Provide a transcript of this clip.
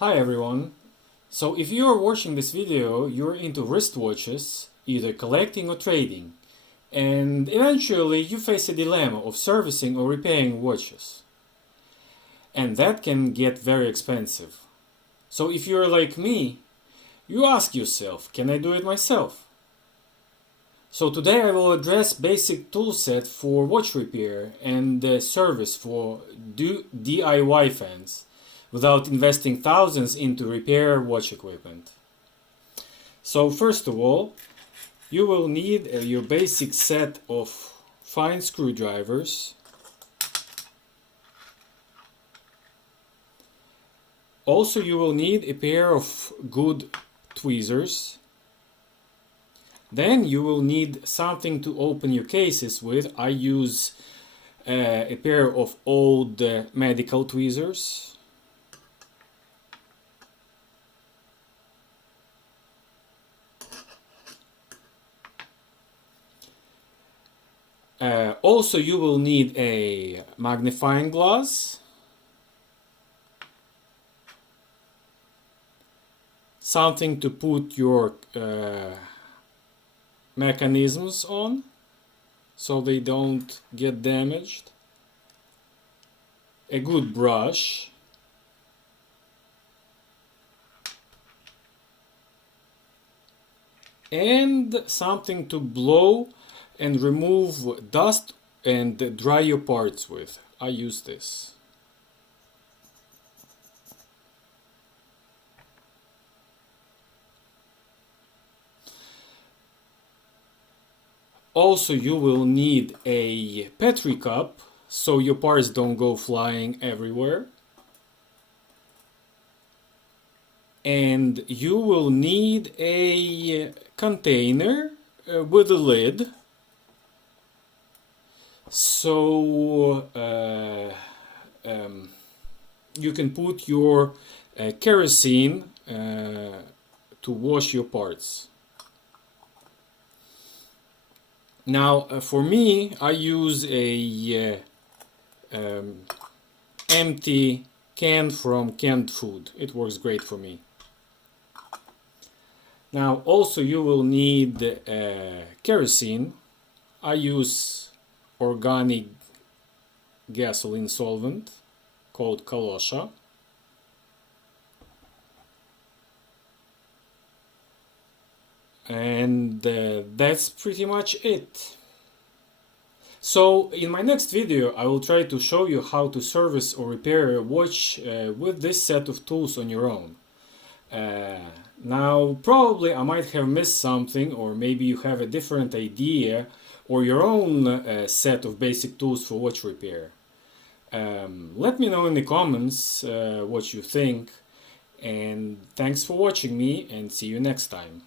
Hi everyone! So if you are watching this video, you're into wristwatches, either collecting or trading, and eventually you face a dilemma of servicing or repairing watches. And that can get very expensive. So if you're like me, you ask yourself, can I do it myself? So today I will address basic toolset for watch repair and service for DIY fans without investing thousands into repair watch equipment. So first of all, you will need your basic set of fine screwdrivers. Also you will need a pair of good tweezers. Then you will need something to open your cases with. I use a pair of old medical tweezers. Also you will need a magnifying glass, something to put your mechanisms on so they don't get damaged, a good brush, and something to blow and remove dust and dry your parts with. I use this. Also you will need a Petry cup so your parts don't go flying everywhere. And you will need a container with a lid. So you can put your kerosine to wash your parts. Now for me, I use a empty can from canned food. It works great for me. Now also you will need kerosene. I use organic gasoline solvent called Kalosha. And that's pretty much it. So in my next video I will try to show you how to service or repair a watch with this set of tools on your own. Now probably I might have missed something, or maybe you have a different idea or your own set of basic tools for watch repair. Let me know in the comments what you think, and thanks for watching me, and see you next time.